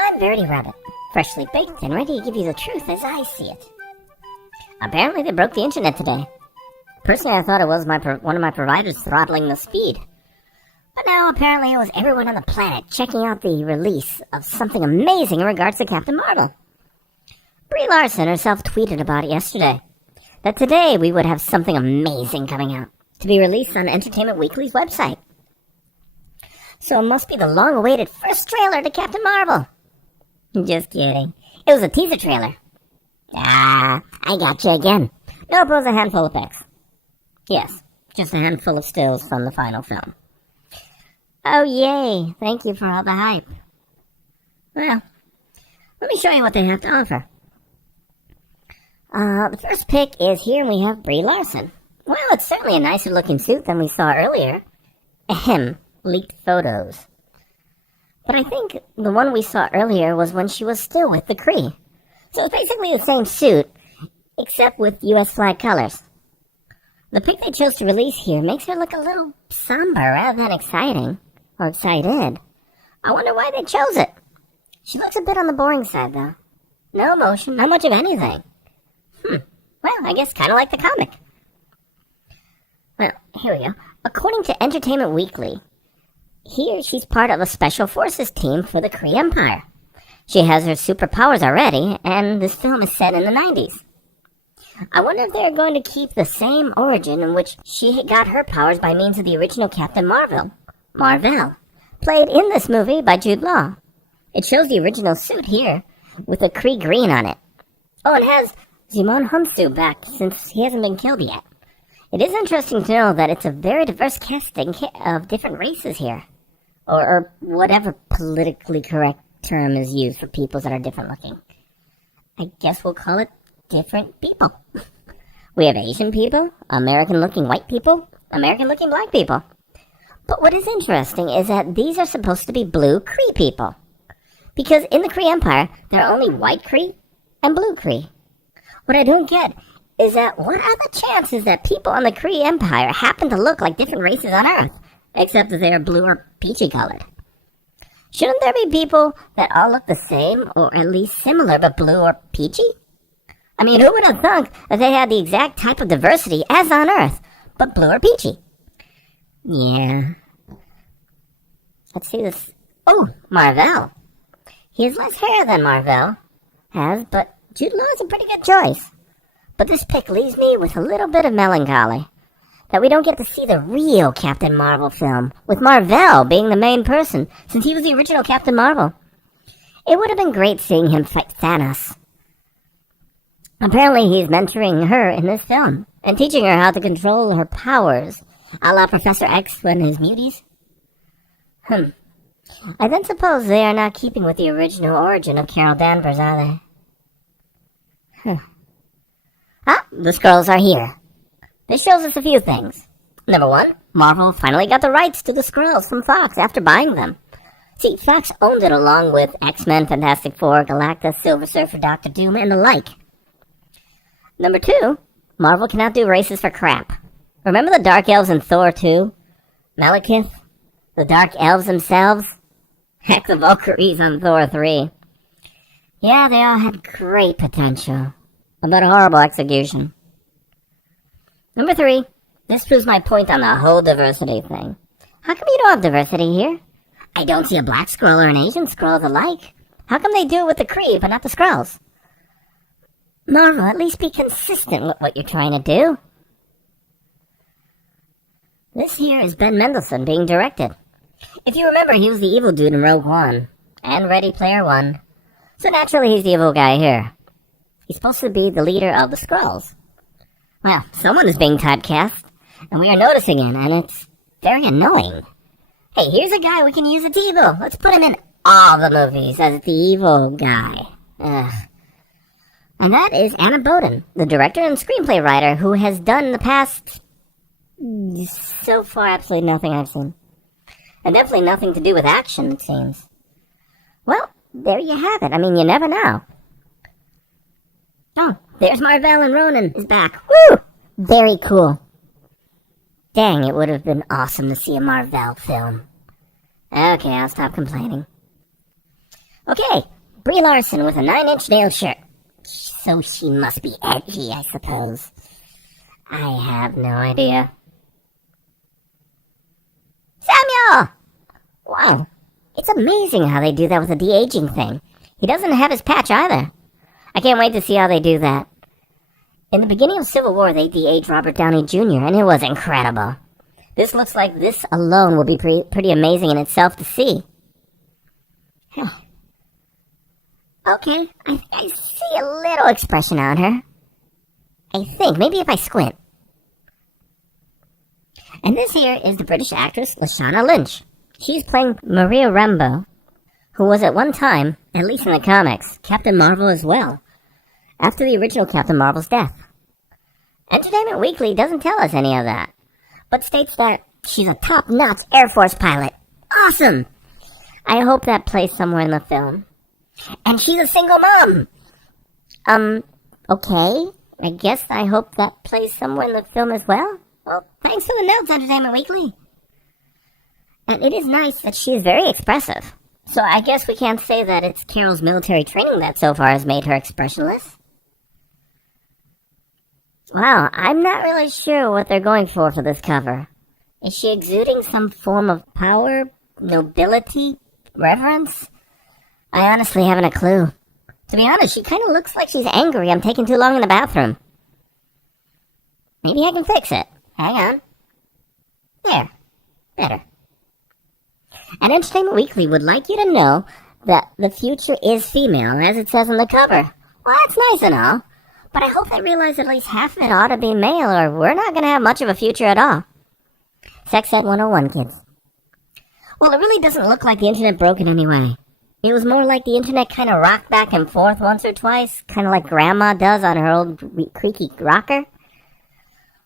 I'm Verity Rabbit, freshly baked and ready to give you the truth as I see it. Apparently they broke the internet today. Personally, I thought it was one of my providers throttling the speed. But now apparently it was everyone on the planet checking out the release of something amazing in regards to Captain Marvel. Brie Larson herself tweeted about it yesterday, that today we would have something amazing coming out, to be released on Entertainment Weekly's website. So it must be the long-awaited first trailer to Captain Marvel. Just kidding. It was a teaser trailer. I got you again. Nope, it was a handful of pics. Yes, just a handful of stills from the final film. Oh, yay. Thank you for all the hype. Well, let me show you what they have to offer. The first pic is here, and we have Brie Larson. Well, it's certainly a nicer looking suit than we saw earlier. Ahem, leaked photos. But I think the one we saw earlier was when she was still with the Kree. So it's basically the same suit, except with US flag colors. The pic they chose to release here makes her look a little somber rather than exciting, or excited. I wonder why they chose it. She looks a bit on the boring side, though. No emotion, not much of anything. Well, I guess kind of like the comic. Well, here we go. According to Entertainment Weekly, here she's part of a special forces team for the Kree Empire. She has her superpowers already, and this film is set in the 90s. I wonder if they're going to keep the same origin in which she got her powers by means of the original Captain Marvel, played in this movie by Jude Law. It shows the original suit here, with a Kree green on it. Oh, and has Zimon Humsu back, since he hasn't been killed yet. It is interesting to know that it's a very diverse casting of different races here. Or whatever politically correct term is used for people that are different looking. I guess we'll call it different people. We have Asian people, American-looking white people, American-looking black people. But what is interesting is that these are supposed to be blue Kree people. Because in the Kree Empire, there are only white Kree and blue Kree. What I don't get is that what are the chances that people on the Kree Empire happen to look like different races on Earth, except that they are blue or peachy colored? Shouldn't there be people that all look the same, or at least similar, but blue or peachy? I mean, who would have thunk that they had the exact type of diversity as on Earth, but blue or peachy? Yeah. Let's see this. Oh, Marvel. He has less hair than Marvel has, but Jude Law is a pretty good choice. But this pic leaves me with a little bit of melancholy, that we don't get to see the real Captain Marvel film, with Marvel being the main person, since he was the original Captain Marvel. It would have been great seeing him fight Thanos. Apparently he's mentoring her in this film, and teaching her how to control her powers, a la Professor X when his muties. I then suppose they are not keeping with the original origin of Carol Danvers, are they? The Skrulls are here. This shows us a few things. Number one, Marvel finally got the rights to the Skrulls from Fox after buying them. See, Fox owned it along with X-Men, Fantastic Four, Galactus, Silver Surfer, Doctor Doom, and the like. Number two, Marvel cannot do races for crap. Remember the Dark Elves in Thor 2? Malekith? The Dark Elves themselves? Heck, the Valkyries on Thor 3. Yeah, they all had great potential, but a horrible execution. Number three, this proves my point on the whole diversity thing. How come you don't have diversity here? I don't see a black Skrull or an Asian Skrull alike. How come they do it with the Kree, but not the Skrulls? Marvel, at least be consistent with what you're trying to do. This here is Ben Mendelsohn being directed. If you remember, he was the evil dude in Rogue One, and Ready Player One. So naturally he's the evil guy here. He's supposed to be the leader of the Skrulls. Well, someone is being typecast, and we are noticing it, and it's very annoying. Hey, here's a guy we can use as evil. Let's put him in all the movies as the evil guy. Ugh. And that is Anna Boden, the director and screenplay writer who has done the past... so far, absolutely nothing I've seen. And definitely nothing to do with action, it seems. Well, there you have it. I mean, you never know. Oh, there's Marvel and Ronan is back. Woo! Very cool. Dang, it would have been awesome to see a Marvel film. Okay, I'll stop complaining. Okay, Brie Larson with a 9-inch nail shirt. So she must be edgy, I suppose. I have no idea. Samuel! Wow, it's amazing how they do that with the de-aging thing. He doesn't have his patch either. I can't wait to see how they do that. In the beginning of Civil War, they de-aged Robert Downey Jr., and it was incredible. This looks like this alone will be pretty amazing in itself to see. Okay, I see a little expression on her. I think, maybe if I squint. And this here is the British actress Lashana Lynch. She's playing Maria Rambeau, who was at one time, at least in the comics, Captain Marvel as well, after the original Captain Marvel's death. Entertainment Weekly doesn't tell us any of that, but states that she's a top-notch Air Force pilot. Awesome! I hope that plays somewhere in the film. And she's a single mom! Okay. I guess I hope that plays somewhere in the film as well. Well, thanks for the notes, Entertainment Weekly. And it is nice that she is very expressive. So I guess we can't say that it's Carol's military training that so far has made her expressionless. Wow, I'm not really sure what they're going for this cover. Is she exuding some form of power, nobility, reverence? I honestly haven't a clue. To be honest, she kind of looks like she's angry I'm taking too long in the bathroom. Maybe I can fix it. Hang on. There. Better. And Entertainment Weekly would like you to know that the future is female, as it says on the cover. Well, that's nice and all, but I hope they realize at least half of it ought to be male, or we're not going to have much of a future at all. Sex Ed 101, kids. Well, it really doesn't look like the internet broke in any way. It was more like the internet kind of rocked back and forth once or twice, kind of like Grandma does on her old creaky rocker.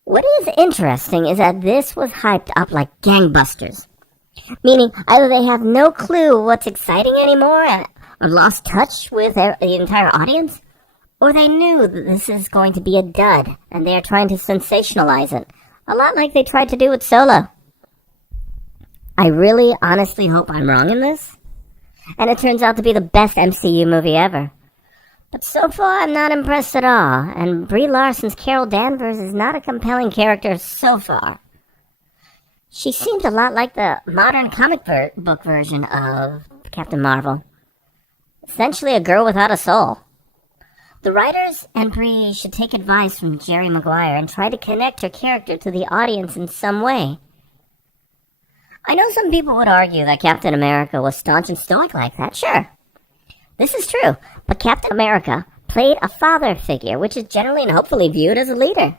What is interesting is that this was hyped up like gangbusters. Meaning, either they have no clue what's exciting anymore, or lost touch with the entire audience, or they knew that this is going to be a dud, and they are trying to sensationalize it. A lot like they tried to do with Solo. I really, honestly hope I'm wrong in this, and it turns out to be the best MCU movie ever. But so far, I'm not impressed at all, and Brie Larson's Carol Danvers is not a compelling character so far. She seems a lot like the modern comic book version of Captain Marvel. Essentially a girl without a soul. The writers and Brie should take advice from Jerry Maguire and try to connect her character to the audience in some way. I know some people would argue that Captain America was staunch and stoic like that, sure. This is true, but Captain America played a father figure, which is generally and hopefully viewed as a leader.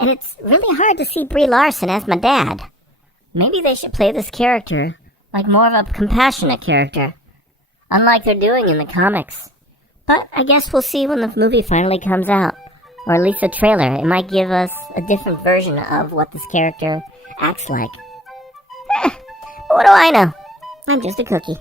And it's really hard to see Brie Larson as my dad. Maybe they should play this character like more of a compassionate character, unlike they're doing in the comics. But I guess we'll see when the movie finally comes out, or at least the trailer. It might give us a different version of what this character acts like. But what do I know? I'm just a cookie.